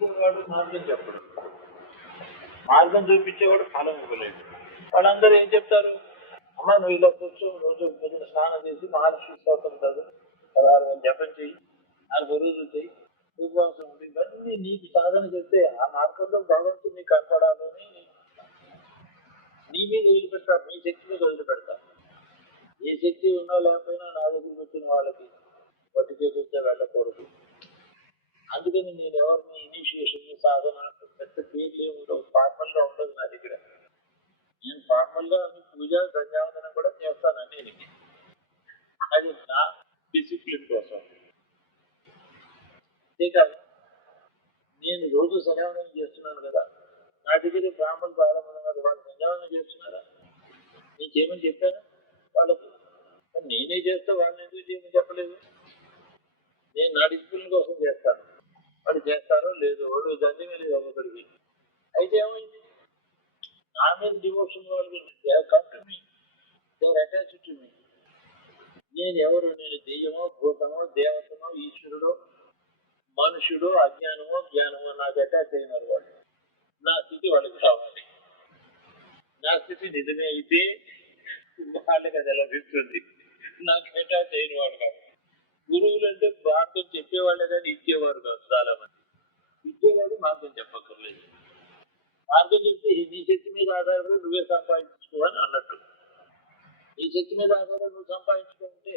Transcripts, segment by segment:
చూపించేవాడు మార్గం చెప్పడు, మార్గం చూపించేవాడు ఫలం ఇవ్వలేదు. వాళ్ళందరూ ఏం చెప్తారు? అమ్మ నువ్వు ఇలా కూర్చో, రోజు పొద్దున స్నానం చేసి మహర్షి స్తోత్రం చదువు, 16 జపం చెయ్యి, 4 రోజులు చెయ్యి, ఉపవాసం ఉండి, ఇవన్నీ నీకు సాధన చేస్తే ఆ మార్గంలో భగవంతుడు నీకు కనపడాలని నీ మీద వదిలిపెడతారు, నీ శక్తి మీద వదిలిపెడతారు. ఏ శక్తి ఉన్నా లేకపోయినా నా దగ్గరికి వచ్చిన వాళ్ళకి పట్టు చేకూర్చే వెళ్ళకూడదు. అందుకని నేను ఎవరిని ఇనిషియేషన్ సాధన పెద్ద పేర్లు ఏమి ఉండవు, ఫార్మల్ గా ఉండదు నా దగ్గర. నేను ఫార్మల్ గా పూజ సంధ్యావందనం కూడా చేస్తాను అన్ని, అది నా డిసిప్లిన్ కోసం. అంతేకాదు నేను రోజు సంధ్యావందనం చేస్తున్నాను కదా, నా దగ్గర బ్రాహ్మణులు చాలా మంది ఉన్నారు, వాళ్ళు సంధ్యావందనం చేస్తున్నారా? నేను చేయమని చెప్పాను వాళ్ళకి, నేనే చేస్తే వాళ్ళని ఎందుకు చేయమని చెప్పలేదు? నేను నా డిసిప్లిన్ కోసం చేస్తాను, వాళ్ళు చేస్తారో లేదో, వాళ్ళు దండం లేదు ఒక్కొక్కడికి. అయితే ఏమైంది? నా మీద డివోషన్ వాళ్ళు come to me, they are attached to me. నేను ఎవరు? నేను దెయ్యమో, భూతమో, దేవతనో, ఈశ్వరుడో, మనుషుడో, అజ్ఞానమో, జ్ఞానమో, నాకు అటాచ్ అయినారు వాళ్ళు. నా స్థితి వాళ్ళకి కావాలి. నా స్థితి నిజమే అయితే వాళ్ళకి అది లభిస్తుంది, నాకు అటాచ్ అయిన వాళ్ళు కాదు. గురువులు అంటే మార్గం చెప్పేవాళ్ళే కానీ ఇచ్చేవారు కాదు. చాలా మంది ఇచ్చేవాడు మార్గం చెప్పక్కర్లేదు. మార్గం చెప్తే నీ శక్తి మీద ఆధారపడి నువ్వే సంపాదించుకోవని అన్నట్టు. నీ శక్తి మీద ఆధారపడి నువ్వు సంపాదించుకుంటే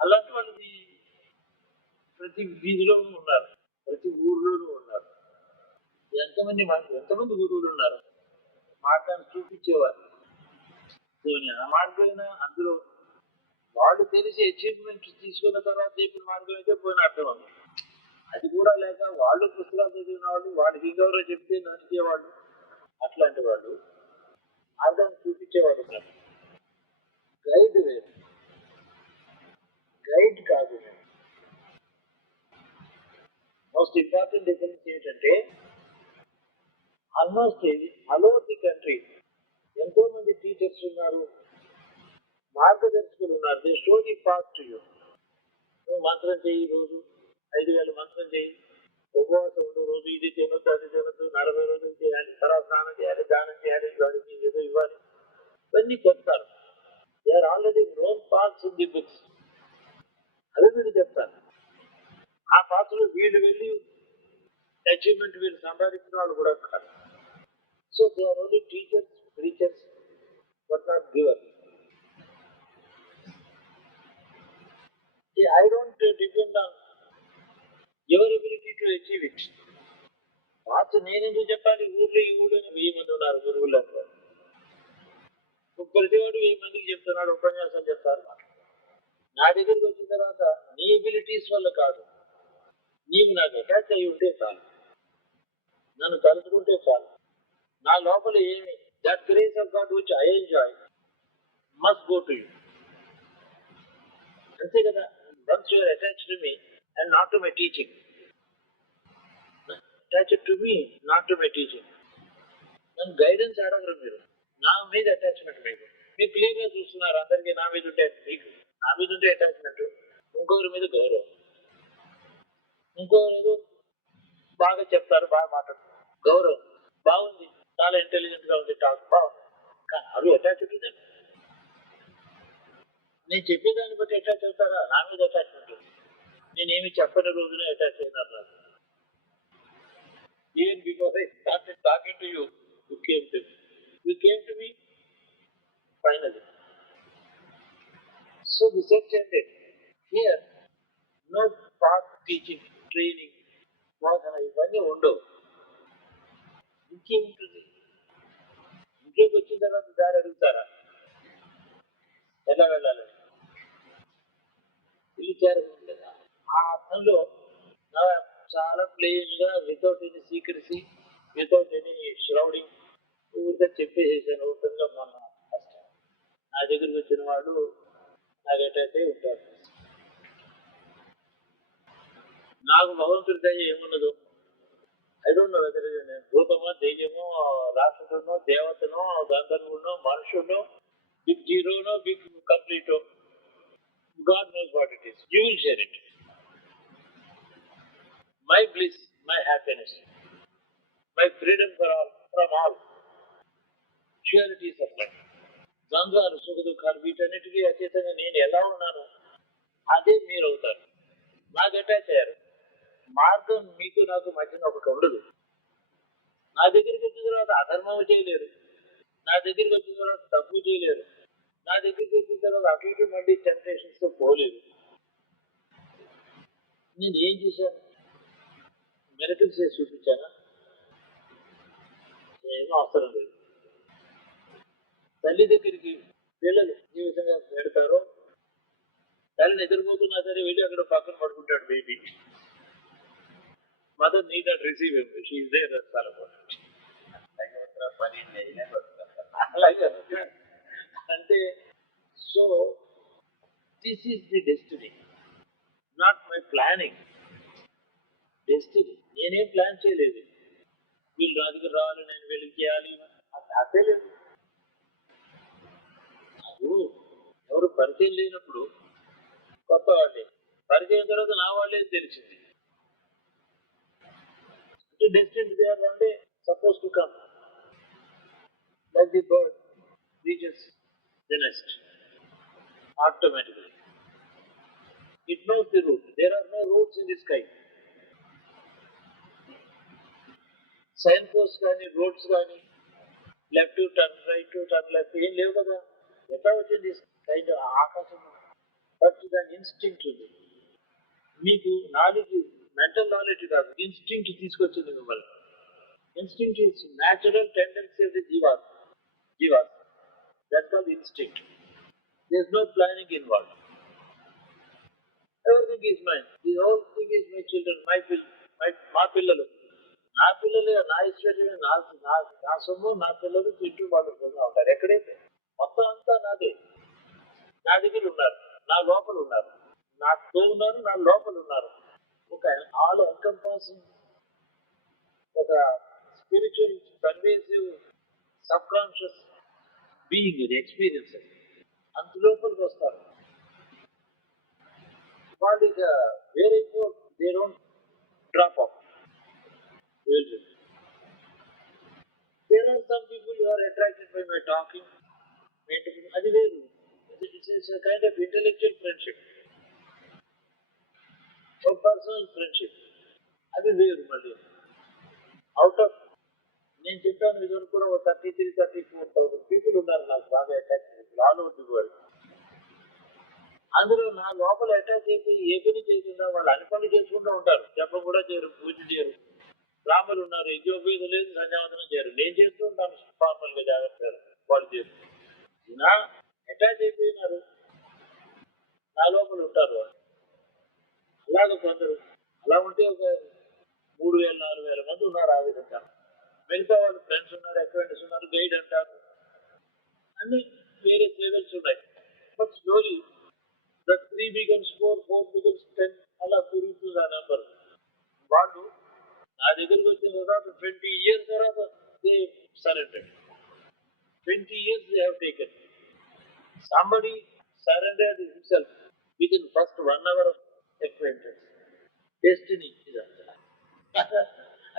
అలాంటి వాళ్ళకి ప్రతి వీధిలోనూ ఉన్నారు, ప్రతి ఊర్లోనూ ఉన్నారు. ఎంతమంది గురువులు ఉన్నారు మార్గాన్ని చూపించేవారు. ఆ మార్గమైనా అందులో వాళ్ళు తెలిసి అచీవ్మెంట్ తీసుకున్న తర్వాత చెప్పిన మార్గం అయితే పోయిన అర్థం ఉంది. అది కూడా లేక వాళ్ళు పుస్తకాలు చదివిన వాళ్ళు, వాడికి ఇంకెవరో చెప్తే నడిచేవాళ్ళు, అట్లాంటి వాళ్ళు మార్గాన్ని చూపించేవాడు ఉన్నారు. గైడ్ వేరు, గైడ్ కాదు. మోస్ట్ ఇంపార్టెంట్ డిఫరెన్స్ ఏంటంటే almost all over the country ఎంతో మంది టీచర్స్ ఉన్నారు, మార్గదర్శకులు ఉన్నారు. They show the path to you. నువ్వు మంత్రం చేయి, రోజు 5000 మంత్రం చేయి, ఉపవాసం ఉండు, రోజు ఇది తినొద్దు, అది తినొద్దు, 40 రోజులు చేయాలి, తర్వాత స్నానం చేయాలి, దానం చేయాలి, వాడికి ఏదో ఇవ్వాలి, ఇవన్నీ చెప్తారు. They are already known parts in the books. అదే వీళ్ళు చెప్తారు. ఆ పాత్రలో వీళ్ళు వెళ్ళి అచీవ్మెంట్ వీళ్ళు సంపాదించిన వాళ్ళు కూడా కాదు. So they are only teachers, preachers, but not givers. I don't depend on your ability to achieve it. పాత నేనెందుకు చెప్పాలి? ఊర్లో ఈ ఊళ్ళో 1000 మంది ఉన్నారు గురువులు. ప్రతివాడు 1000 మందికి చెప్తున్నాడు, ఉపన్యాసం చెప్తారు. నా దగ్గరికి వచ్చిన తర్వాత నీ ఎబిలిటీస్ వల్ల కాదు, నీవు నాకు అటాచ్ అయి ఉంటే చాలు, నన్ను తలుచుకుంటే చాలు. నా లోపల ఏమి that grace of God which I enjoy must go to you. అంతే కదా. Once you are attached to me and not to my teaching, attached to me, not to my teaching. నన్ను గైడెన్స్ అడగరు మీరు, నా మీద అటాచ్మెంట్ మీకు. మీరు క్లియర్గా చూస్తున్నారు, అందరికీ నా మీద ఉంటే, మీకు నా మీద ఉంటే అటాచ్మెంట్, ఇంకొకరి మీద గౌరవం, ఇంకొకరు బాగా చెప్తారు, బాగా మాట్లాడతారు, గౌరవం బాగుంది, చాలా ఇంటెలిజెంట్ గా ఉంది, టాక్ బాగుంది, కానీ అవి అటాచ్డ్ టు దెమ్. నేను చెప్పేదాన్ని బట్టి అటాచ్ అవుతారా? నా మీద అటాచ్మెంట్. నేనేమి చెప్పని రోజునే అటాచ్ అయినారు. Even because I started talking to you, you came to me. You came to me finally. So the search ended. Here, no path teaching, training, బోధన ఇవన్నీ ఉండవు. ఇంకేముంటుంది? ఇంట్లోకి వచ్చిన తర్వాత దారి అడుగుతారా? ఎలా వెళ్ళాలి? పిలిచారు కదా. ఆ అర్థంలో చాలా ప్లెయిన్ గా, without any secrecy, without any shrouding, ఊరిగా చెప్పేసేసాను ఓపెన్ గా. మొన్న కష్టం నా దగ్గరికి వచ్చిన వాళ్ళు నాకు ఎటైతే ఉంటారు. నాకు భగవంతుడి దయ ఏమున్నదో ఐ డోంట్ నో వెదర్ నేను భూతమో, దెయ్యమో, రాక్షసునో, దేవతనో, గంధర్వునో, మనుషునో, బిగ్ జీరోనో, బిగ్ కంప్లీటో, God knows what it is. You will share it. My bliss, my happiness limits. My freedom from all. Purity is applied. ద్వంద్వాలు సుఖ దుఃఖాలు వీటన్నిటికీ అతీతంగా నేను ఎలా ఉన్నాను అదే మీరు అవుతారు. నాకు అటాచ్ అయ్యారు. మార్గం మీకు నాకు మధ్యన ఒకటి ఉండదు. నా దగ్గరికి వచ్చిన తర్వాత అధర్మం చేయలేరు, నా దగ్గరికి వచ్చిన తర్వాత తప్పు చేయలేరు, నా దగ్గరికి వచ్చిన తర్వాత అటు ఇటు మళ్ళీ టెంప్టేషన్స్ తో పోలేరు. నేను ఏం చేశాను? మిరకల్స్ చేసి చూపించానా? ఏమీ అవసరం లేదు. తల్లి దగ్గరికి పిల్లలు ఏ విధంగా పెడతారో, తల్లి నిద్రపోతున్నా సరే వెళ్ళి అక్కడ పక్కన పడుకుంటాడు baby. Mother need not receive him, she is there అంటే so this is the destiny, not my planning. Destiny నేనేం ప్లాన్ చేయలేదు. వీళ్ళు నా దగ్గర రావాలి, నేను వీళ్ళకి చేయాలి, అదే లేదు. ఎవరు పరిచయం లేనప్పుడు కొత్త వాళ్ళే, పరిచయం తర్వాత నా వాళ్ళే తెలిసింది. Destined they are one day supposed to come. Like the bird reaches the nest automatically. It knows the route. There are no roads in the sky. Signposts కానీ roads కానీ left to turn right to turn left ఏం లేవు కదా. ఎట్లా వచ్చింది kind ఆకాశం? But దాని instinct ఉంది. మీకు నాలెడ్జ్, మెంటల్ నాలెడ్జ్ కాదు, ఇన్స్టింక్ట్ తీసుకొచ్చింది మిమ్మల్ని. Instinct is natural tendency of the జీవాస్. That's called instinct. There is no planning involved. Everything is mine. The whole thing is my children, మా పిల్లలు, నా పిల్లలు, నా ఇష్టం, నా సొమ్ము, నా పిల్లలు తింటూ వాళ్ళు ఉంటారు. ఎక్కడైతే మొత్తం అంతా నాదే. నా దగ్గర ఉన్నారు, నా లోపల ఉన్నారు, నాతో ఉన్నారు, నా లోపల ఉన్నారు. ఒక ఆల్ ఎన్కంపాసింగ్, ఒక spiritual pervasive subconscious being, ఇది ఎక్స్పీరియన్స్. అంత లోపలికి వస్తారు వాళ్ళు. ఇక వేరే they don't drop off. There are some people who are attracted by my talking. అది వేరు. It's a kind of intellectual friendship, personal friendship. అది వేరు. మళ్ళీ అవుట్ ఆఫ్, నేను చెప్పాను ఇదివరకు కూడా 33,000-34,000 పీపుల్ ఉన్నారు నాకు బాగా attach all over the world. అందులో నా లోపల అటాచ్ అయిపోయి ఏ పని చేయకుండా వాళ్ళు అన్ని పనులు చేసుకుంటూ ఉంటారు. జపం కూడా చేయరు, పూజ చేయరు. బ్రాహ్మణులు ఉన్నారు, యజ్ఞోపేతం లేదు, సంధ్యావందనం చేయరు. నేను చేస్తూ ఉంటాను ఫార్మల్ గా, జాగ్రత్తగా వాళ్ళు చేస్తారు. నా అటాచ్ అయిపోయినారు, నా లోపల ఉంటారు వాళ్ళు. అలాగే కొందరు అలా ఉంటే ఒక 3,000-4,000 మంది ఉన్నారు ఆ విధంగా. మిగతా వాళ్ళు ఫ్రెండ్స్ ఉన్నారు, అక్వైంటెన్స్ ఉన్నారు, గైడ్ అంటారు, అన్ని వేరే లెవెల్స్ ఉన్నాయి. But slowly the 3 becomes 4, 4 becomes 10, అలా పెరుగుతుంది ఆ నెంబర్. వాళ్ళు నా దగ్గరికి వచ్చిన తర్వాత 20 years తర్వాత they surrendered. 20 years they have taken. Somebody surrendered himself within first 1 hour of acquaintance. Destiny ఇదంతా.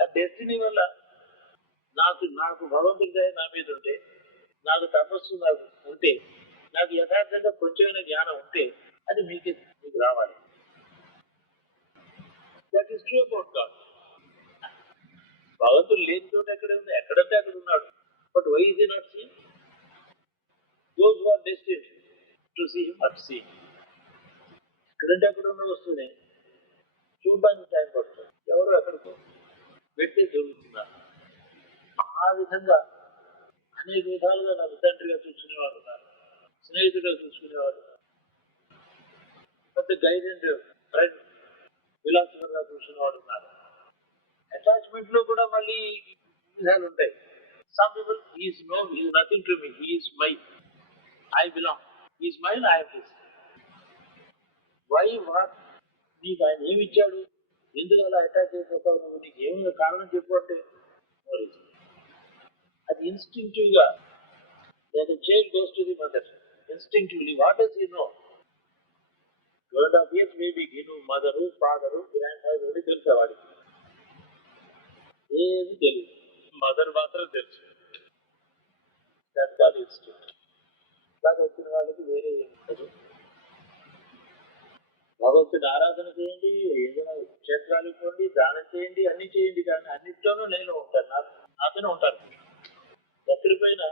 ఆ డెస్టినీ వల్ల నాకు భగవంతుడి దయ నా మీద ఉంటే, నాకు తపస్సు నాకు ఉంటే, నాకు యథార్థంగా కొంచెమైనా జ్ఞానం ఉంటే అది మీకు రావాలి. That is true about God. భగవంతుడు లేని చోట ఎక్కడ ఉంది? ఎక్కడంటే అక్కడ ఉన్నాడు. But why is he not seen? Those who are destined to see him are see. ఎక్కడంటే అక్కడ ఉన్న వస్తువునే చూడడానికి టైం పడుతుంది. ఎవరు ఎక్కడికో పెట్టి జరుగుతున్నారు. ఆ విధంగా అనేక విధాలుగా నాకు తండ్రిగా చూసుకునేవారు ఉన్నారు, స్నేహితుడిగా చూసుకునేవారు ఉన్నారు, పెద్ద గైడ్ అండ్ ఫ్రెండ్ ఫిలాసఫర్ గా చూసుకునేవాడు ఉన్నారు. అటాచ్మెంట్ లో కూడా మళ్ళీ విధాలు ఉంటాయి. Some people is nothing to me, is my, I belong, is mine, I his. Why what? నీకు ఆయన ఏమి ఇచ్చాడు? ఎందుకు అలా అటాచ్ అయిపోతావు నువ్వు? నీకు ఏమి కారణం చెప్పు అంటే అది ఇన్స్టింక్టివ్ గా. The child goes to the mother instinctively. What does he know? 12 years maybe he knew mother, father, grandfather, తెలుసు వాడికి. ఏమి తెలియదు. మదర్ మాత్రం తెలుసు. దట్ ఇన్స్టిట్యూట్ ఇలాగ వచ్చిన వాళ్ళకి వేరే భగవంతుని ఆరాధన చేయండి, ఏదైనా క్షేత్రాలకు పోండి, దానం చేయండి, అన్ని చేయండి, కానీ అన్నింటిలోనూ నేను ఉంటాను, నాతోనే ఉంటాను. ఎక్కడికి పోయినా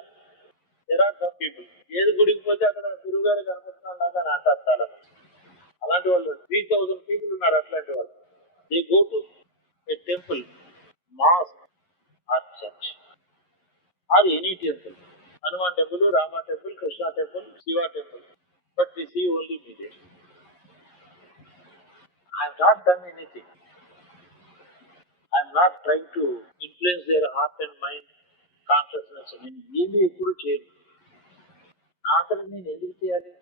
సమ్ పీపుల్ ఏది గుడికి పోతే అక్కడ గురువు గారు కనపడుతున్నాను నాకు అని అంటారు చాలా. అలాంటి వాళ్ళు 3000 పీపుల్ ఉన్నారు. అట్లాంటి వాళ్ళు they go to a temple, mosque or church or any temple, Hanuman temple, Rama temple, Krishna temple, Shiva temple, but they see only me there. I have not done anything. I am not trying to influence their heart and mind, consciousness. నేను ఏమీ ఎప్పుడు చేయను. నా అసలు నేను ఎందుకు చేయాలి?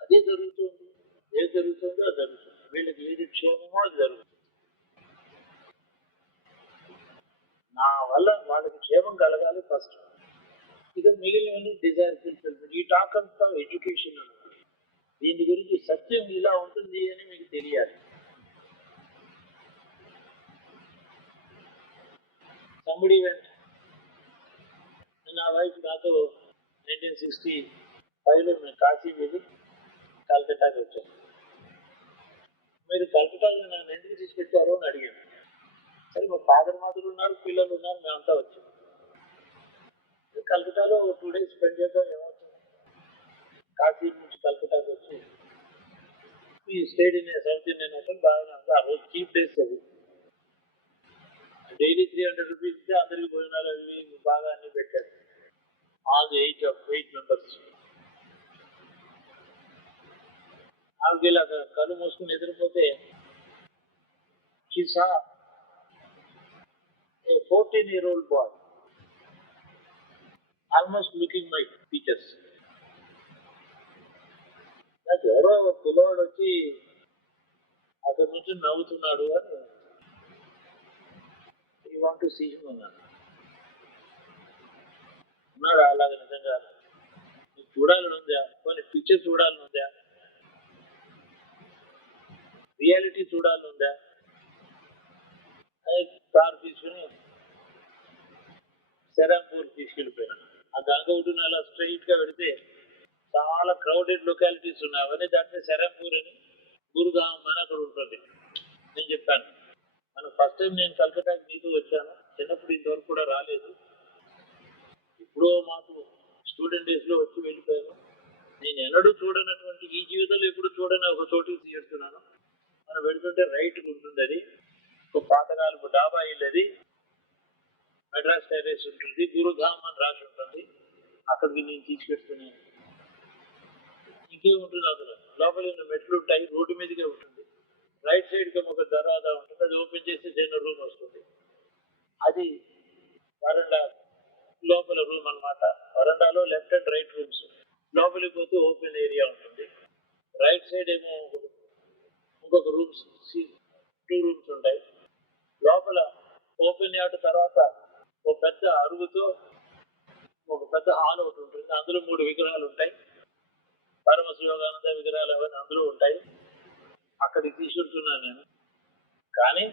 అదే జరుగుతుంది. ఏది జరుగుతుందో అది జరుగుతుంది. వీళ్ళకి ఏది క్షేమమో అది జరుగుతుంది. నా వల్ల వాళ్ళకి క్షేమం కలగాలి ఫస్ట్. ఇక మిగిలినవన్నీ డిజైర్ ఫుల్ఫిల్మెంట్. ఈ టాక్ అంతా ఎడ్యుకేషన్ అన్నమాట. దీని గురించి సత్యం ఇలా ఉంటుంది అని మీకు తెలియాలి. Somebody went, నా వైఫ్ నాతో 1965లో మేము కాశీ వెళ్ళి కలకట్టాకి వచ్చాను. మీరు కలకట్టాకి నన్ను ఎందుకు తీసుకొచ్చారు అని అడిగాను. సరే మా ఫాదర్ మాత్రం ఉన్నారు, పిల్లలు ఉన్నారు, మేమంతా వచ్చాం. కలకట్టాలో 2 days స్పెండ్ చేద్దాం ఏమవుతుంది. కాశీ నుంచి కలకట్టాకి వచ్చి ఈ state in south Indian hotel బాగా ఆ రోజు చీప్ డేస్ అది. డైలీ 300 రూపీస్ ఇస్తే అందరికి భోజనాలు అవి బాగా అన్ని పెట్టారు. All 8 members. ఆవిడకి ఇలా కళ్ళు మూసుకుని ఎదిరిపోతే she saw a 14-year-old boy almost looking like teachers. నాకు ఎవరో పిల్లవాడు వచ్చి అక్కడి నుంచి నవ్వుతున్నాడు అని you want to see him అన్నాను. ఉన్నాడు అలాగే నిజంగా నీకు చూడాలని ఉందా, కొన్ని పిక్చర్ చూడాలని ఉందా, రియాలిటీ చూడాలని ఉందా? కార్ తీసుకుని సెరాంపూర్ తీసుకెళ్ళిపోయినాను. ఆ గంగవుడిని అలా స్ట్రైట్ గా వెళితే చాలా క్రౌడెడ్ లొకాలిటీస్ ఉన్నాయి. అవన్నీ దాంట్లో సెరాంపూర్ అని గురుధామ్ అని అక్కడ ఉంటుంది. నేను చెప్పాను మనం ఫస్ట్ టైం నేను కలకట్టాకి నీతో వచ్చాను, చిన్నప్పుడు ఇంతవరకు కూడా రాలేదు. ఇప్పుడో మాకు స్టూడెంట్ డేస్ లో వచ్చి వెళ్ళిపోయాను. నేను ఎన్నడూ చూడనటువంటి, ఈ జీవితంలో ఎప్పుడు చూడని ఒక చోటుకి తీసుకెళ్తున్నాను. మనం వెళ్తుంటే రైట్ ఉంటుంది. అది ఒక పాతకాలపు డాబా ఇల్లు. అది మెడ్రాస్ టెర్రస్ ఉంటుంది, గురుధామ్ అని రాసి ఉంటుంది. అక్కడికి నేను తీసుకెళ్తున్నాను. ఇంకేముంటుంది అందులో, లోపల మెట్లు ఉంటాయి, రోడ్డు మీదకే ఉంటుంది. రైట్ సైడ్ కి ఒక దర్వాజా ఉంటుంది, అది ఓపెన్ చేస్తే చిన్న రూమ్ వస్తుంది. అది వరండా లోపల రూమ్ అన్నమాట. వరండాలో లెఫ్ట్ అండ్ రైట్ రూమ్స్. లోపలికి పోతే ఓపెన్ ఏరియా ఉంటుంది. రైట్ సైడ్ ఏమో ఇంకొక రూమ్స్, 2 రూమ్స్ ఉంటాయి. లోపల ఓపెన్ యార్డ్ తర్వాత ఒక పెద్ద అరుగుతో ఒక పెద్ద హాల్ ఒకటి ఉంటుంది. అందులో 3 విగ్రహాలు ఉంటాయి. పరమశివగానంద విగ్రహాలు అవన్నీ అందులో ఉంటాయి. అక్కడికి తీసుకెళ్తున్నాను నేను. కానీ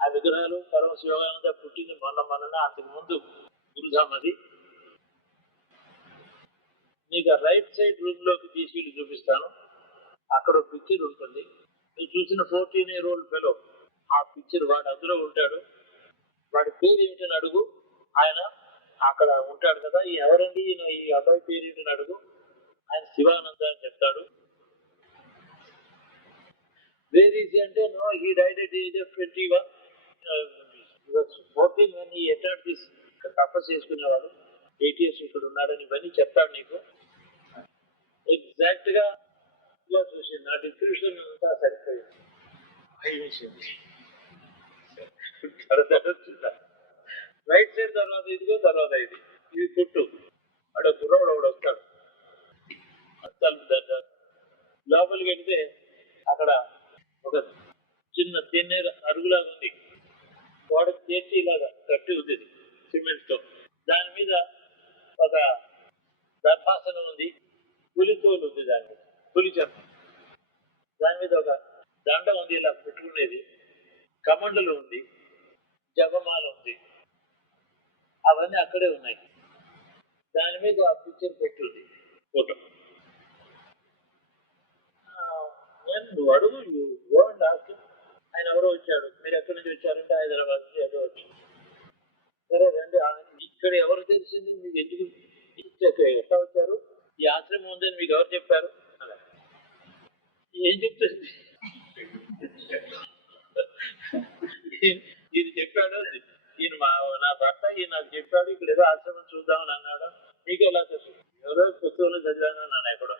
ఆ విగ్రహాలు పరమశివగానంద పుట్టింది మొన్న అంతకు ముందు గురుధామ్. అది నీకు రైట్ సైడ్ రూమ్ లోకి తీసుకెళ్ళి చూపిస్తాను. అక్కడ ఒక పిక్చర్ ఉంటుంది. నువ్వు చూసిన 14-year-old ఫెలో, ఆ పిక్చర్ వాడు అందులో ఉంటాడు. వాడి పేరు ఏమిటని అడుగు. ఆయన అక్కడ ఉంటాడు కదా. ఈ ఎవరండి ఈ అబ్బాయి పేరు ఏమిటని అడుగు. ఆయన శివానంద అని చెప్తాడు. వేర్ ఈజ్ అంటే no, he died at the age of 21. 14 when he entered this. తపస్సు చేసుకునేవాడు. 8 years ఇక్కడ ఉన్నాడని ఇవన్నీ చెప్తాడు నీకు. ఎగ్జాక్ట్ గా ఇలా చూసి నా డిస్క్రిప్షన్ అంతా సరిపోయింది. రైట్ సైడ్ తర్వాత ఇదిగో, తర్వాత ఇది పుట్టు. అక్కడ కుర్రవాడు ఒకడు వస్తాడు. లోపలికి వెళ్తే అక్కడ ఒక చిన్న తిన్నేరు అరుగులాగా ఉంది. గోడకు చేర్చి ఇలాగా కట్టి ఉంది సిమెంట్ తో. దాని మీద ఒక దర్భాసనం ఉంది, పులితోలు ఉంది, దాని మీద పులి చర్మం. దాని మీద ఒక దండ ఉంది ఇలా పెట్టుకునేది, కమండలు ఉంది, జపమాల ఉంది. అవన్నీ అక్కడే ఉన్నాయి. దాని మీద ఆ పిక్చర్ పెట్టుంది ఫోటో. నేను నువ్వు అడుగు, గో అండ్ ఆస్క్. ఆయన ఎవరో వచ్చాడు, మీరు ఎక్కడి నుంచి వచ్చారంటే హైదరాబాద్ నుంచి ఏదో వచ్చారు. సరే రండి, ఇక్కడ ఎవరు తెలిసింది మీకు, ఎందుకు ఎట్లా వచ్చారు, ఈ ఆశ్రమం ఉందని మీకు ఎవరు చెప్పారు అలా. ఏం చెప్తుంది, ఇది చెప్పాడు, ఈయన నా భర్త ఈయన నాకు చెప్పాడు, ఇక్కడ ఏదో ఆశ్రమం చూద్దామని అన్నాడు, మీకు ఎలా తెలుసు, ఎవరో పుస్తకంలో చదివాను అన్నాను ఎక్కడో.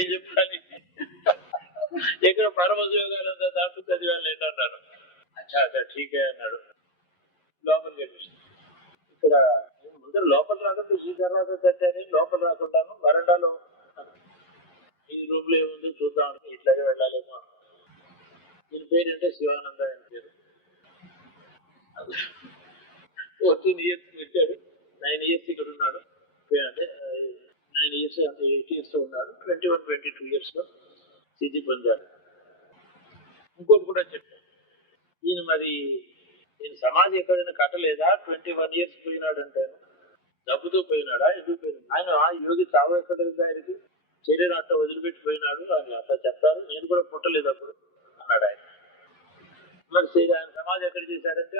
ఏం చెప్పాలి, ఎక్కడ పరమశివగారు దాంట్లో చదివాను ఏంటన్నాడు. అచ్చా అచ్చా ఠీకే అన్నాడు. లోపలికి వెళ్ళి ఇక్కడ ముందర లోపల రాకుండా ఈ తర్వాత తట్టాను, లోపల రాకుంటాను వరండాలో ఈ రూమ్ లో ఏముందో చూద్దాం, ఇట్లాగే వెళ్ళాలేమో. దీని పేరు అంటే శివానంద అని పేరు. 14 years వచ్చాడు, 9 years ఇక్కడ ఉన్నాడు, అంటే 9 years 8 years లో ఉన్నాడు, 21-22 years లో స్థితి పొందాడు. ఇంకోటి కూడా చెప్పాడు, ఈయన మరి నేను సమాధి ఎక్కడైనా కట్టలేదా, 21 years పోయినాడంటే డబ్బుతో పోయినాడా, ఎందుకు పోయినాడు, ఆయన ఆ యోగి చావు ఎక్కడ ఆయనకి, శరీరం అంతా వదిలిపెట్టిపోయినాడు అని అట్లా చెప్తారు, నేను కూడా పుట్టలేదు అప్పుడు అన్నాడు ఆయన. మరి ఆయన సమాధి ఎక్కడ చేశాడంటే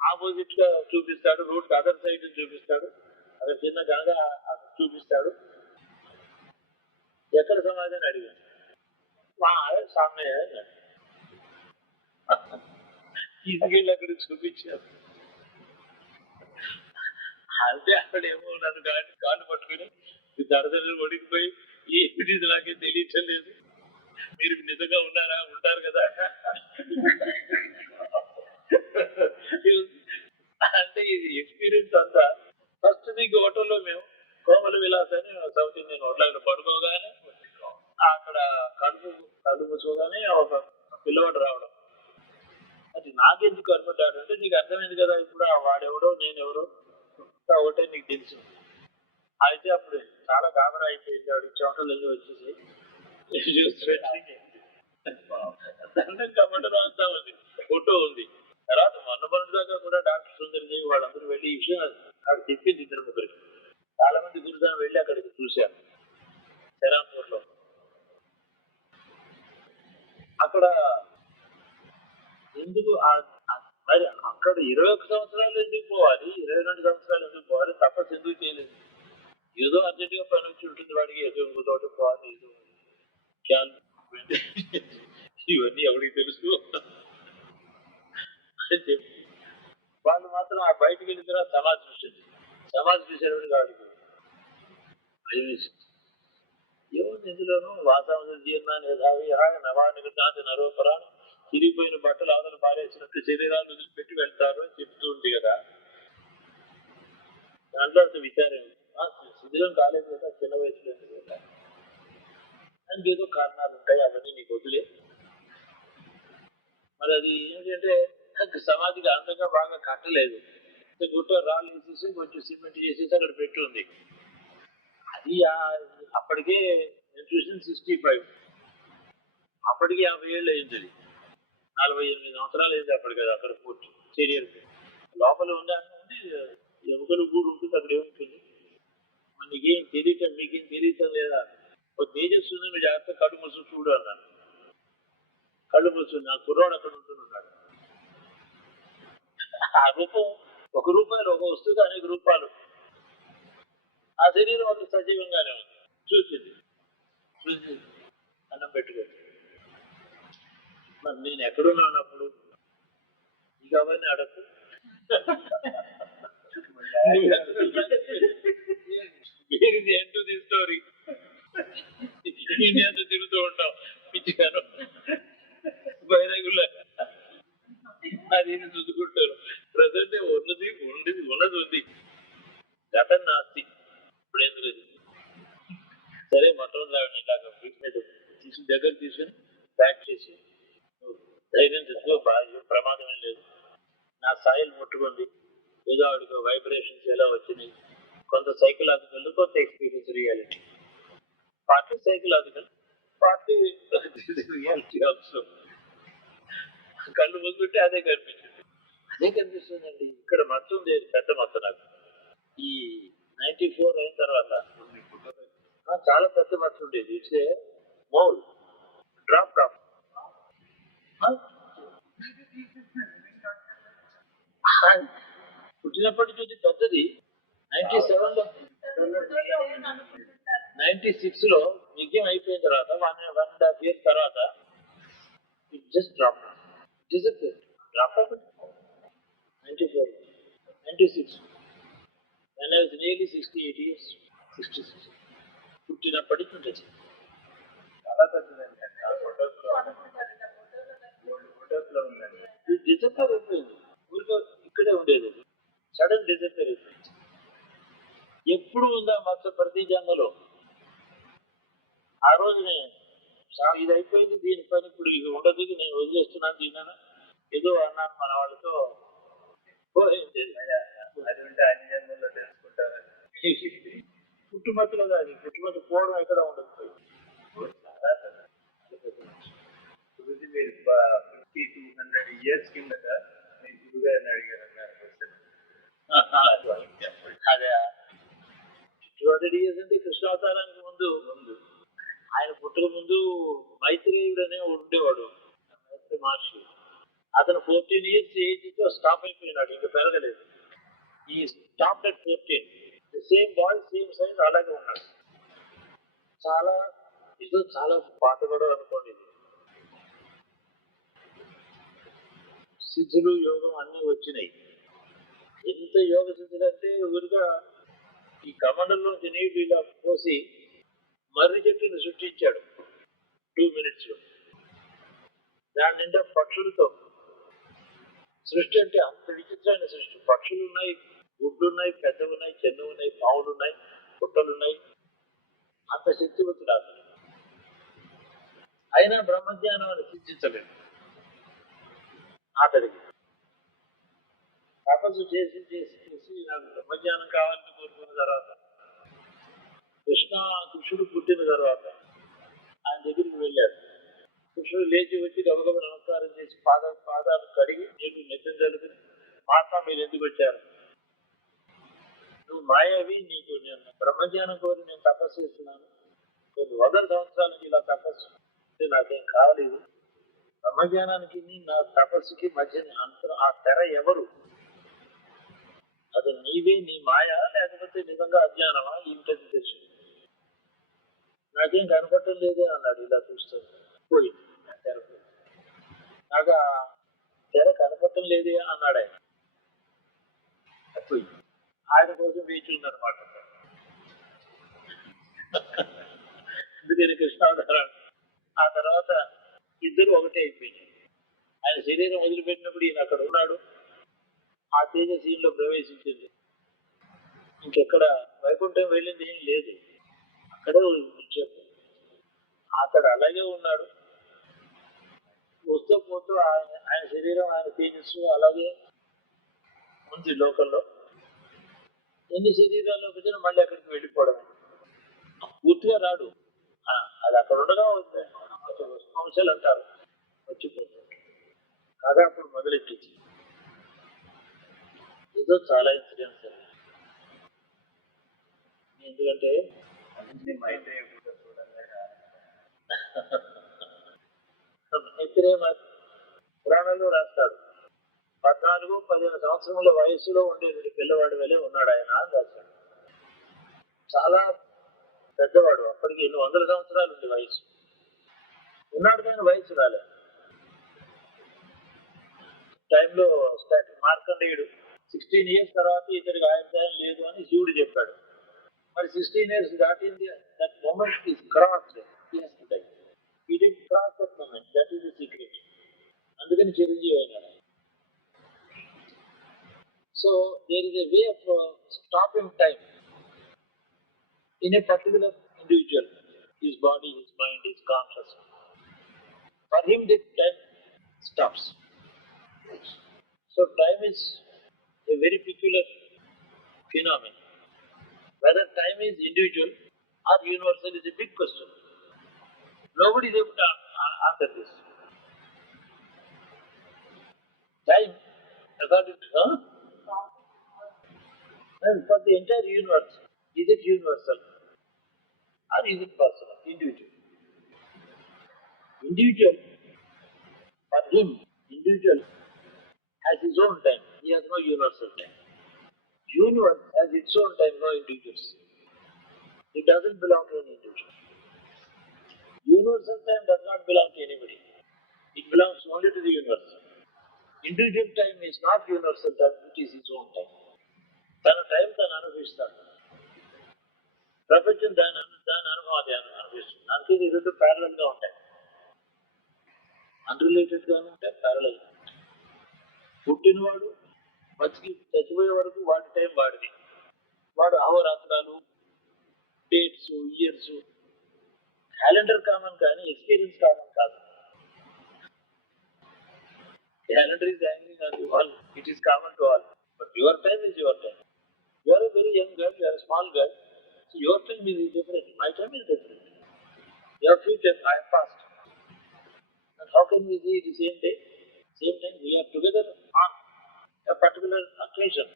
ఆపోజిట్ గా చూపిస్తాడు, రోడ్ అదర్ సైడ్ చూపిస్తాడు, అక్కడ చిన్న గంగా చూపిస్తాడు. ఎక్కడ సమాధి అని అడిగాడు, మా సామ్య అన్నాడు. తీసుకెళ్ళి అక్కడ చూపించారు. అంటే అక్కడేమో నన్ను కాళ్ళు పట్టుకుని దరదలు ఒడికిపోయి ఏమిటి నాకే తెలియట్లేదు, మీరు నిజంగా ఉన్నారా, ఉంటారు కదా అంటే ఇది ఎక్స్పీరియన్స్ అంతా. ఫస్ట్ దిగి హోటల్లో మేము కోమల విలాస్ అని సౌత్ ఇండియన్ హోటల్ పడుకోగానే అక్కడ కళ్ళు మూసుకోగానే ఒక పిల్లవాడు రావడం. అది నాకెందుకు అనుకుంటాడు అంటే, నీకు అర్థమైంది కదా ఇప్పుడు వాడెవడో నేనెవరో ఒకటే నీకు తెలుసు. అయితే అప్పుడు చాలా గాబరా అయిపోయింది, వాడికి చెమటలు వెళ్ళి వచ్చేసి కమండలో అంతా ఉంది, ఫోటో ఉంది. తర్వాత మొన్న దాకా కూడా డాక్టర్ సుందరదేవి వాళ్ళందరూ వెళ్ళి ఈ విషయం అక్కడ చెప్పింది ఇద్దరు ముగ్గురికి. చాలా మంది గురుదాం వెళ్ళి అక్కడికి చూశారు శరాంపూర్ లో. అక్కడ ఎందుకు మరి అక్కడ 21 సంవత్సరాలు ఎందుకు పోవాలి, 22 సంవత్సరాలు ఎందుకు పోవాలి, తపస్సు ఎందుకు చేయలేదు, ఏదో అర్జెంట్ గా పని వచ్చి ఉంటుంది వాడికి, ఏదో ఇంకో తోట పోవాలి, ఏదో ఇవన్నీ ఎవరికి తెలుసు. వాళ్ళు మాత్రం ఆ బయటకు వెళ్ళిన తర్వాత సమాజ్ చూసేవాడు వాడికి ఏముంది ఇందులోనూ, వాతావరణ జీర్ణాన్ని నవానికి నరోపరాన్ని చిరిగిపోయిన బట్టలు అవతల పారేసినట్టు శరీరాలు వదిలిపెట్టి వెళ్తారు అని చెప్తూ ఉంది కదా. దాంట్లో అంత విచారం శిథిలం కాలేదు కదా, చిన్న వయసులో కదా, దానికి ఏదో కారణాలు ఉంటాయి, అవన్నీ నీకు వదిలే. మరి అది ఏంటంటే సమాధికి అందంగా బాగా కట్టలేదు, గుట్ట రాళ్ళు వేసేసి కొంచెం సిమెంట్ చేసేసి అక్కడ పెట్టి ఉంది. అది అప్పటికే నేను చూసిన 65, అప్పటికి 50 ఏళ్ళు అయింది, అది 48 సంవత్సరాలు అయింది అప్పటికి. అది అక్కడ పూర్తి శరీరం లోపల ఉంది ఎముకలు గూడు ఉంటుంది, అక్కడ ఏముంటుంది నీకేం తెలియటం, మీకేం తెలియటం లేదా, ఒక తేజస్సు ఉంది, మీరు జాగ్రత్త కళ్ళు మూసు చూడు అన్నాను. కళ్ళు మూసు, నా కుర్రాడు అక్కడ ఉంటున్నాడు. ఆ రూపం ఒక రూపాయలు, ఒక వస్తువుగా అనేక రూపాలు, ఆ శరీరం అంత సజీవంగానే ఉంది. చూసింది అన్నం పెట్టుకోండి. మరి నేను ఎక్కడున్నాను అప్పుడు, ఇక అవన్నీ అడగదు. ఎంటూ ది స్టోరీ ఇండియా తిరుగుతూ ఉంటాం పిచ్చిగాను బైరాగుల అది చూసుకుంటారు. ప్రజెంట్ ఉన్నది ఉంది, గతం నాస్తి, ఇప్పుడేం లేదు. సరే మొట్టమొదటి ఇలాగ వీటి మీద దగ్గర తీసుకుని ప్యాక్ చేసి ధైర్యం తెచ్చుకో, బాగా ప్రమాదం ఏం లేదు, నా స్థాయిలు ముట్టుకుంది, ఏదో ఆవిడకి వైబ్రేషన్స్ ఎలా వచ్చినాయి, కొంత సైకలాజికల్, కొంత experience, reality, party psychological, party reality also. కళ్ళు మూసుకుంటే అదే కనిపించింది. అదే కనిపిస్తుందండి. ఇక్కడ మొత్తం లేదు, పెద్ద మొత్తం నాకు ఈ 94 అయిన తర్వాత చాలా పెద్ద మచ్చ ఉండేది. It's mould drop drop. పుట్టినప్పటి నుంచి పెద్దది. 97లో 96లో యజ్ఞం అయిపోయిన తర్వాత 1.5 years తర్వాత it just drop disappear. Drop out 94, 96 when I was nearly 68 years, 66 పుట్టినప్పటి నుంచి చాలా పెద్దదండి. ఫోటోస్లో ఉందండి. ఇది డిసప్పియర్ అయిపోయింది. ఊరికే ఇక్కడే ఉండేది, సడన్ డిసప్పియర్ అయిపోయింది. ఎప్పుడు ఉందా మచ్చ ప్రతి జన్మలో. ఆ రోజునే ఇది అయిపోయింది, దీని పని ఇప్పుడు ఇది ఉండదు, నేను వదిలేస్తున్నాను దీన్ని ఏదో అన్నాను మన వాళ్ళతో. పోయింది అది ఉంటే అన్ని జన్మల్లో తెలుసుకుంటారు. పుట్టుమతులు కాదు, పుట్టుమతి పోవడం ఎక్కడ ఉండదు. గురుజీ మీరు 50-200 years కిందట మీ గురుగారిని అడిగారు అన్నారు. అదే 200 years అంటే కృష్ణావతారానికి ముందు ఆయన పుట్టక ముందు మైత్రేయుడు అనే ఉండేవాడు, మైత్రి మహర్షి. అతను 14 years ఏజ్తో స్టాప్ అయిపోయినాడు, ఇంకా పెరగలేదు. ఈ stop at 14. Same boy same size అలాగే ఉన్నాడు. చాలా ఇది చాలా పాత కూడా అనుకోండి. సిద్ధులు యోగం అన్నీ వచ్చినాయి. ఎంత యోగ సిద్ధులు అంటే ఊరిగా ఈ కమండల్లోంచి నీళ్ళు ఇలా పోసి మర్రి చెట్టుని సృష్టించాడు 2 minutes లో. దాని నిండా పక్షులతో సృష్టి అంటే అంత విచిత్రమైన సృష్టి. పక్షులు ఉన్నాయి, గుడ్లు ఉన్నాయి, పెద్దవి ఉన్నాయి, చిన్నవి ఉన్నాయి, పావులు ఉన్నాయి, పుట్టలు ఉన్నాయి. అంత శక్తివంతుడు అతను. అయినా బ్రహ్మజ్ఞానం అని సిద్ధించలేదు అతడికి. తపస్సు చేసి చేసి చేసి నాకు బ్రహ్మజ్ఞానం కావాలని కోరుకున్న తర్వాత కృష్ణుడు పుట్టిన తర్వాత ఆయన దగ్గరికి వెళ్ళాడు. కృష్ణుడు లేచి వచ్చి గబగబ నమస్కారం చేసి పాదాలు కడిగి నీకు నెత్తిన జరుగుతుంది. మహాత్మా మీరు ఎందుకు వచ్చారు? నువ్వు మాయావి, నీకు నేను బ్రహ్మజ్ఞానం కోరి నేను తపస్సు చేస్తున్నాను. కొన్ని 100 సంవత్సరాల నుంచి ఇలా తపస్సు నాకేం కావలేదు. బ్రహ్మజ్ఞానానికి నా తపస్సుకి మధ్య ఆ తెర ఎవరు? అది నీవే, నీ మాయా, లేకపోతే నిజంగా అజ్ఞానమా? ఏమిటది తెలుసు. నాకేం కనపడటం లేదే అన్నాడు. ఇలా చూస్తాను పోయింది తెర. నాకు ఆ తెర కనపడటం లేదే అన్నాడు ఆయన. పోయింది. ఆయన కోసం వేచి ఉందన్నమాట. అందుకని కృష్ణావతారం. ఆ తర్వాత ఇద్దరు ఒకటే అయిపోయింది. ఆయన శరీరం వదిలిపెట్టినప్పుడు ఈయన అక్కడ ఉన్నాడు. ఆ తేజశీలో ప్రవేశించింది. ఇంకెక్కడ వైకుంఠం వెళ్ళింది ఏం లేదు, అక్కడే చెప్పు. అక్కడ అలాగే ఉన్నాడు. వస్తూ పోతూ ఆయన శరీరం, ఆయన తేజస్సు అలాగే ఉంది లోకంలో. ఎన్ని శరీరాల్లోకి వచ్చినా మళ్ళీ అక్కడికి వెళ్ళిపోవడం, పూర్తిగా రాడు. అది అక్కడ ఉండగా వంశాలు అంటారు, వచ్చిపోతుంది. కాగా అప్పుడు మొదలెట్టింది. ఏదో చాలా ఇన్సిడెంట్స్. ఎందుకంటే మైత్రేయ పురాణంలో రాస్తాడు, 14-15 సంవత్సరముల వయస్సులో ఉండేది పిల్లవాడి వల్లే ఉన్నాడు ఆయన అని రాశాడు. చాలా పెద్దవాడు, అప్పటికి ఎన్ని 100 సంవత్సరాలు ఉంది వయసు. ఉన్నాడు కానీ వయసు రాలే. టైంలో మార్కండేయుడు 16 years తర్వాత ఇతడికి ఆయుర్దాయం లేదు అని శివుడు చెప్పాడు. మరి 16 years దాటింది. That moment is crossed. He didn't cross that moment. That is the secret. అందుకని చిరంజీవి అయినాడు. So there is a way of stopping time in a particular individual, his body, his mind, his consciousness. For him, the time stops. So time is a very peculiar phenomenon. Whether time is individual or universal is a big question. Nobody is able to answer this. Time According to and for the entire universe, is it universal or is it personal? Individual. Individual, for him, individual has his own time. He has no universal time. Universe has its own time, no individuals. It doesn't belong to any individual. Universal time does not belong to anybody. It belongs only to the universe. Individual time is not universal time, it is his own time. తన time తను అనుభవిస్తాడు. ప్రపంచం దాని అనుభవం అది అనుభవిస్తుంది. అందుకే ఈ రెండు ప్యారలల్ గా ఉంటాయి. అన్రిలేటెడ్ గానే ఉంటాయి, ప్యారలల్. పుట్టినవాడు బతికి చచ్చిపోయే వరకు వాడి టైం వాడిది. వాడు అహోరాత్రాలు, డేట్స్, ఇయర్స్, క్యాలెండర్ కామన్ కానీ ఎక్స్పీరియన్స్ కామన్ కాదు. Calendar is hanging on the wall. It is common to all. But your time is your time. You are a very young girl, you are a small girl. So your time is different. My time is different. Your future, I am past. And how can we see the same day? Same time we are together on a particular occasion.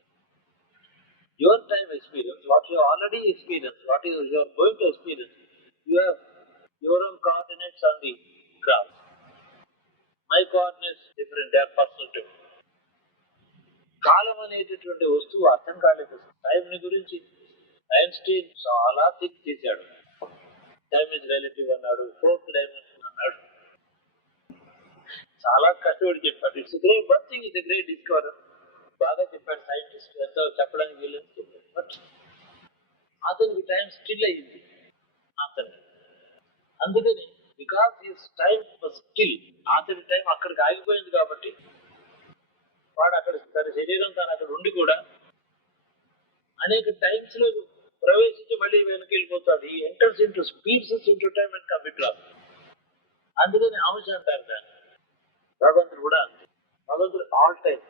Your time experience, what you have already experienced, what you are going to experience, you have your own coordinates on the graph. My coordinates different, they are personal to me. కాలం అనేటటువంటి వస్తువు అర్థం కాలేదు. టైంని గురించి Einstein చాలా think చేశాడు. Time is relative అన్నాడు, fourth dimension అన్నాడు, చాలా కష్టపడి చెప్పాడు. It's great one thing, is great discover. బాగా చెప్పాడు సైంటిస్ట్, ఎంతో చెప్పడానికి వీళ్ళని చెప్పాడు. బట్ అతనికి టైం స్టిల్ అయ్యింది అతనికి. అందుకని బికాస్ హిస్ టైం స్టిల్, అతని టైం అక్కడికి ఆగిపోయింది కాబట్టి వాడు అక్కడ తన శరీరం తాను అక్కడ ఉండి కూడా అనేక టైమ్స్ లో ప్రవేశించి మళ్ళీ వెనక్కి వెళ్ళిపోతాడు. ఈ enters into speeds into time and commit రాదు. అందుకని అంశ అంటారు దాన్ని. భగవంతుడు కూడా అంతే. భగవంతుడు ఆల్ టైం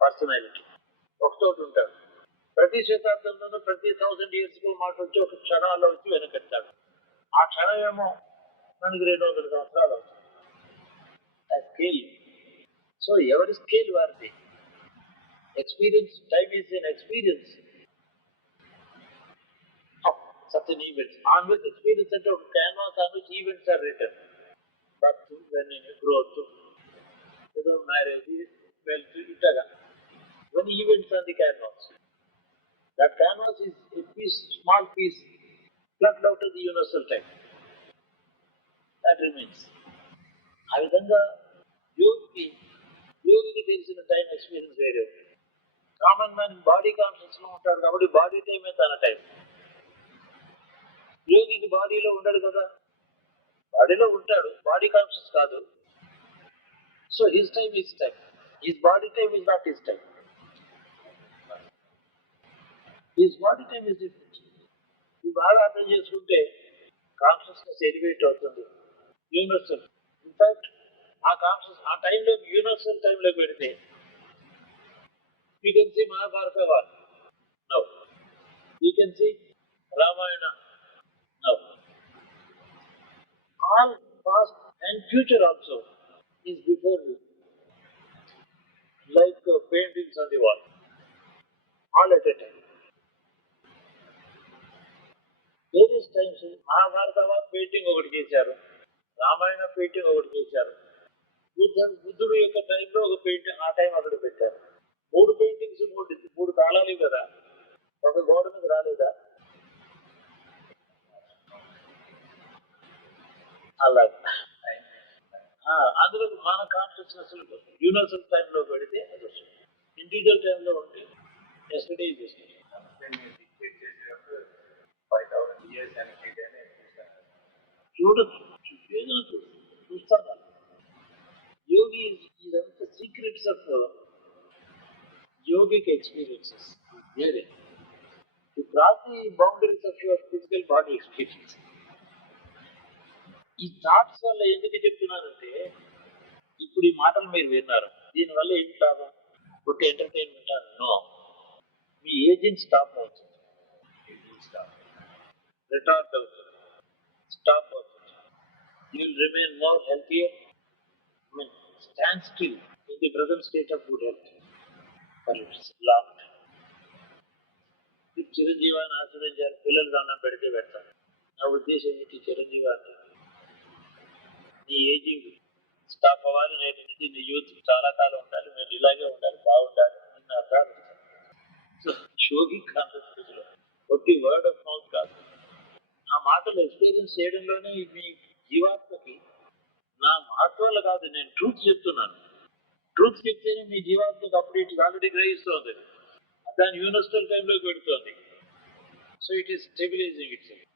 పర్సనాలిటీ. ఒకచోట ఉంటాడు. ప్రతి శతాబ్దంలోనూ ప్రతి 1000 years కు మాట వచ్చి ఒక క్షణాల్లో వచ్చి వెనకెత్తాడు. ఆ క్షణం ఏమో మనకి 200 సంవత్సరాలు అవుతుంది. ఆ స్కేల్. సో ఎవరి స్కేల్ వారిది. Experience, time is an experience of certain events. On which experience అంటే ఒక canvas on which events are written. Birth, when growth, marriage, wealth, ఇట్లాగా when events on the canvas. That canvas is a piece, small piece, plucked out of the universal time. That remains. ఆ విధంగా యోగికి తెలిసిన time experience వేరే ఉంటుంది. Common man body conscious లో ఉంటాడు కాబట్టి బాడీ టైమే తన టైం. యోగికి బాడీలో ఉండడు కదా, బాడీలో ఉంటాడు, బాడీ కాన్షియస్ కాదు. So his time is time, his body time is not his time. His body time is different. ఇది బాగా అర్థం చేసుకుంటే కాన్షియస్నెస్ ఎలివేట్ అవుతుంది. యూనివర్సల్. ఇన్ఫాక్ట్ ఆ కాన్షియస్ ఆ టైంలో యూనివర్సల్ టైంలో పెడితే you can see Mahabharata war now, you can see Ramayana now. All past and future also is before you, like paintings on the wall, all at a time. Various times, Mahabharata war painting ఒకటి చేశారు, Ramayana painting ఒకటి చేశారు, బుద్ధుడు యొక్క టైంలో ఒక painting ఆ time అక్కడ పెట్టారు. 3 పెయింటింగ్స్ 3 కాలాలు కదా, ఒక గోడ మీద రాలేదా? అలాగే అందులో మన కాన్షియస్నెస్ యూనివర్సల్ టైంలో పెడితే అది వస్తుంది. ఇండివిజువల్ టైంలో ఉంటే ఎస్టర్డే చేసేటప్పుడు 5000 years వెనక్కి చూడొచ్చు, ఏదైనా చూస్తాను. యోగి ఇదంతా secrets of yogic experiences. Really, to cross the boundaries of your physical body experience. ఈ థాట్స్ వల్ల ఎందుకు చెప్తున్నానంటే, ఇప్పుడు ఈ మాటలు మీరు విన్నారు, దీనివల్ల ఏమి లాభం? ఒకటి ఎంటర్టైన్మెంట్ నో, మీ ఏజింగ్ స్టాప్ అవుతుంది, రిటార్డ్ అవుతుంది, స్టాప్ అవుతుంది. You will remain more healthier, stand still in the present state of good health. but it's long time. చిరంజీవాన్ని ఆశ్రయించారు, పిల్లలు దండం పెడితే పెడతారు. నా ఉద్దేశం ఏంటి, చిరంజీవి అంటే నీ ఏజింగ్ స్టాప్ అవ్వాలి, నేటి నుంచి నీ యూత్ చాలా కాలం ఉండాలి, మీరు ఇలాగే ఉండాలి, బాగుండాలి అని నా ప్రార్థన. సో షోకి కాన్సెప్ట్లో ఒట్టి వర్డ్ ఆఫ్ మౌత్ కాదు, నా మాటలు ఎక్స్పీరియన్స్ చేయడంలోనే మీ జీవాత్మకి నా మాట వల్ల కాదు, నేను ట్రూత్ చెప్తున్నాను. ట్రూత్ చెప్తేనే మీ జీవాత్మకు అప్పుడు ఇట్ ఆల్రెడీ గ్రహిస్తోంది, దాని యూనివర్సల్ టైంలోకి పెడుతోంది. So it is stabilising it self.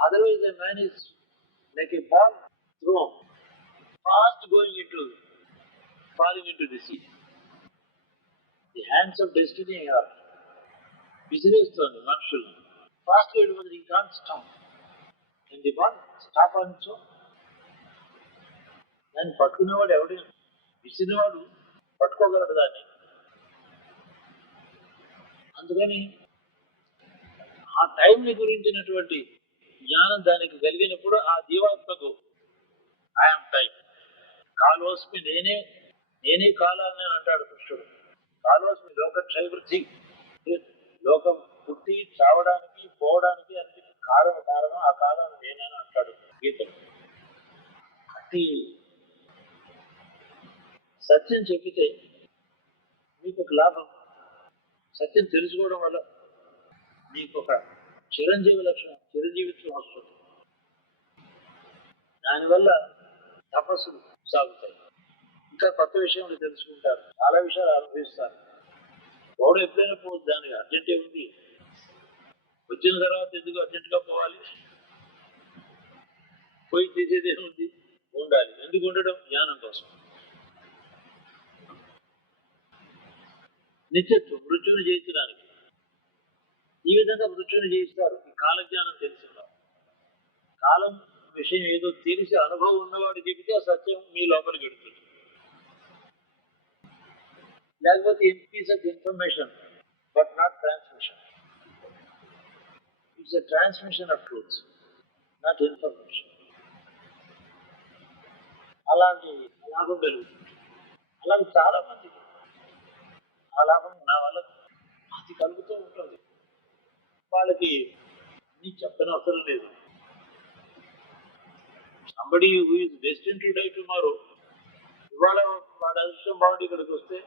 Otherwise a man is like a ball thrown, fast falling into the sea. The hands of destiny are విసిరేస్తోంది మనుషులు, ఫాస్ట్ గా వెళ్ళిపోతుంది. ఈ can't stop and the ball stop అనుచో దాన్ని పట్టుకునేవాడు ఎవడు, విసిరినవాడు పట్టుకోగలడు దాన్ని. అందుకని ఆ టైంని గురించినటువంటి జ్ఞానం దానికి కలిగినప్పుడు ఆ జీవాత్మకు ఐఎమ్ టైం, కాలోస్మి నేనే కాలాన్ని అంటాడు కృష్ణుడు. కాలోస్మి లోక క్షయవృద్ధి, లోకం పుట్టి చావడానికి పోవడానికి అన్నిటికీ కారణం ఆ కాలాన్ని నేనని అంటాడు గీతలు. అతి సత్యం చెప్పితే మీకు ఒక లాభం, సత్యం తెలుసుకోవడం వల్ల మీకు ఒక చిరంజీవి లక్షణం, చిరంజీవిత్వం వస్తుంది. దానివల్ల తపస్సులు సాగుతాయి, ఇంకా కొత్త విషయాలు తెలుసుకుంటారు, చాలా విషయాలు అనుభవిస్తారు. గౌడ ఎప్పుడైనా పోవచ్చు, దానికి అర్జెంటే ఉంది. వచ్చిన తర్వాత ఎందుకు అర్జెంటుగా పోవాలి, పోయి చేసేది ఏముంది, ఉండాలి. ఎందుకు ఉండడం, జ్ఞానం కోసం. నిత్యత్వం, మృత్యువుని జయించడానికి. ఈ విధంగా మృత్యువుని జయిస్తారు ఈ కాలజ్ఞానం తెలిసినవాడు. కాలం విషయం ఏదో తెలిసి అనుభవం ఉన్నవాడు చెబితే ఆ సత్యం మీ లోపలికి వెడుతుంది. లేకపోతే piece of information but not transmission. It's a transmission of truths, not information. అలాంటి లాభం కలుగుతుంది. అలాగే చాలా మందికి ఆ లాభం నా వల్ల అది కలుగుతూ ఉంటుంది. వాళ్ళకి నీకు చెప్పని అవసరం లేదు. Somebody who is destined to die tomorrow, ఇవాళ వాడు అదృష్టం బాగుండి ఇక్కడికి వస్తే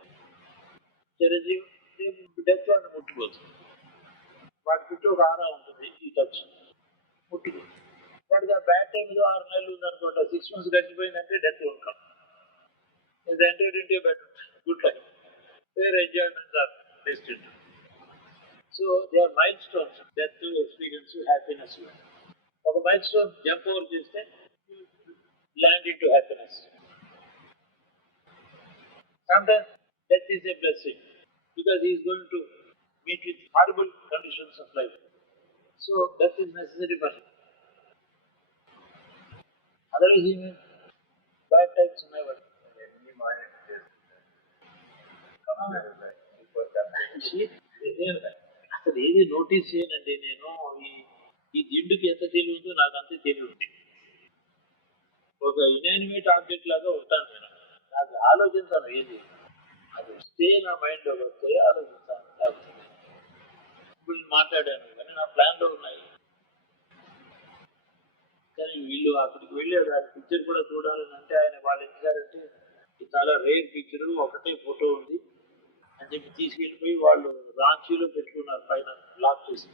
చిరంజీవి డెత్ వాడిని ముట్టుకోవచ్చు. వాడి చుట్టూ ఒక ఆరా ఉంటుంది, ఈ టచ్ ముట్టుకోవచ్చు. వాడికి ఆ బ్యాడ్ టైం ఏదో 6 నెలలు ఉందనుకోండి, 6 months గడిచిపోయిందంటే డెత్ ఉంటాం. ఇది entered into bad good life, where enjoyments are destined. So they are milestones, death, experience, happiness. ఒక మైల్ స్టోన్ జంప్ ఓవర్ చేస్తే land in to happiness. Sometimes death is a blessing because he is going to meet with horrible conditions of life. So death is necessary for him. Otherwise he may bad times never. అసలు ఏది notice చేయనండి నేను. ఈ దిండుకి ఎంత తెలివి ఉందో నాకు అంతే తెలివి ఉంది. ఒక ఇనానిమేట్ ఆబ్జెక్ట్ లాగా ఉంటాను నేను, నాకు ఆలోచించాను. ఏది అది వస్తే నా మైండ్లో వస్తే ఆలోచిస్తాను. లేకపోతే ఇప్పుడు మాట్లాడాను కానీ నా ప్లాన్లో ఉన్నాయి. కానీ వీళ్ళు అక్కడికి వెళ్ళారు, ఆ పిక్చర్ కూడా చూడాలని అంటే ఆయన వాళ్ళు ఏం చేశారంటే ఇది చాలా రేర్ పిక్చర్, ఒకటే ఫోటో ఉంది అని చెప్పి తీసుకెళ్ళిపోయి వాళ్ళు రాంచీలో పెట్టుకున్నారు, పైన లాక్ చేసి.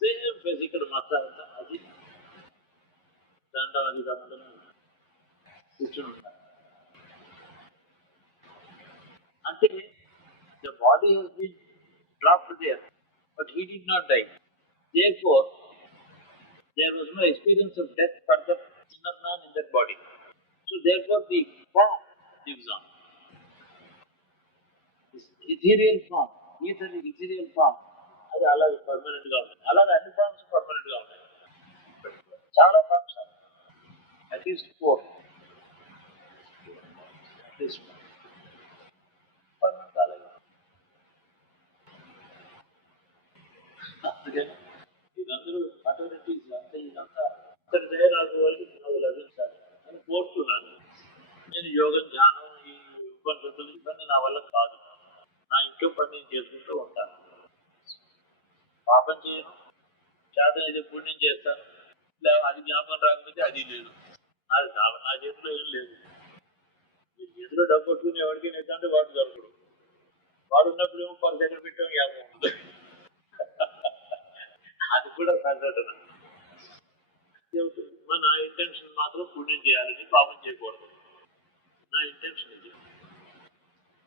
సేమ్ ఫేస్ ఇక్కడ మాట్లాడతా, అది దండం అది కాకుండా కూర్చొని ఉంటారు. అంటే the body has been dropped there but he did not die. Therefore, there was no experience of death for the inner man in that body. So therefore the form lives on. This ethereal form, ethereal form, అది అలాగే permanent గా ఉంటుంది. అలాగే అన్ని forms permanent గా ఉంటాయి. చాలా forms at least 4 permanent అలాగే. అందుకని ఇదందరూ అటోరిటీస్ అంతా ఇదంతా అక్కడ జయరాజు వాళ్ళకి నాకు లభించాలి అని నేను యోగ ధ్యానం ఈ ఉపనిషత్తులు ఇవన్నీ నా వల్ల కాదు. నా ఇంట్లో పని నేను చేసుకుంటూ ఉంటాను. పాపం చేయను, చేత అయితే పుణ్యం చేస్తాను. అది జ్ఞాపకం రాకపోతే అది లేదు. నా చేతిలో ఏం లేదు. ఈ చేతిలో డబ్బు కొట్టుకుని ఎవరికి నెత్తంటే వాడు దొరకడు. వాడు ఉన్నప్పుడు ఏమో పర్స్ ఎక్కడ పెట్టాం జ్ఞాపకం ఉంటుంది. అది కూడా సంఘటన. నా ఇంటెన్షన్ మాత్రం పుణ్యం చేయాలని, పాపం చేయకూడదు. నా ఇంటెన్షన్ ఇది.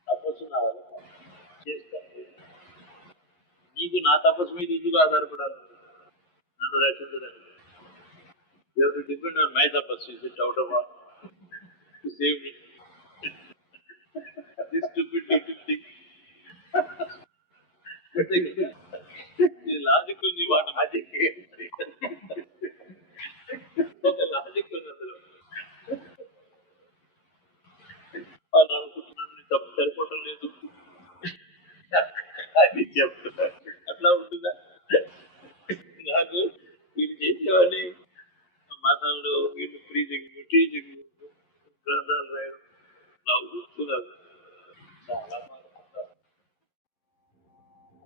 తపస్సు నా వల్ల చేస్తాను. నీకు నా తపస్సు మీద ఎందుకు ఆధారపడాలి? నన్ను రక్షించడానికి. You have to depend on my tapas. Is it out of all to save me? This stupid little thing. The logic ఉంది వాడు. ఒక లాజిక్ ఉంది అందులో. వాళ్ళు అనుకుంటున్నాను నీ తప్పు సరిపోవటం లేదు అని చెప్తున్నారు. అట్లా ఉంటుందా? నాకు వీళ్ళు చేసేవాడిని మతంలో వీళ్ళు టీచింగ్ గ్రంథాలు రాయడం నాకు గుర్తున్నారు.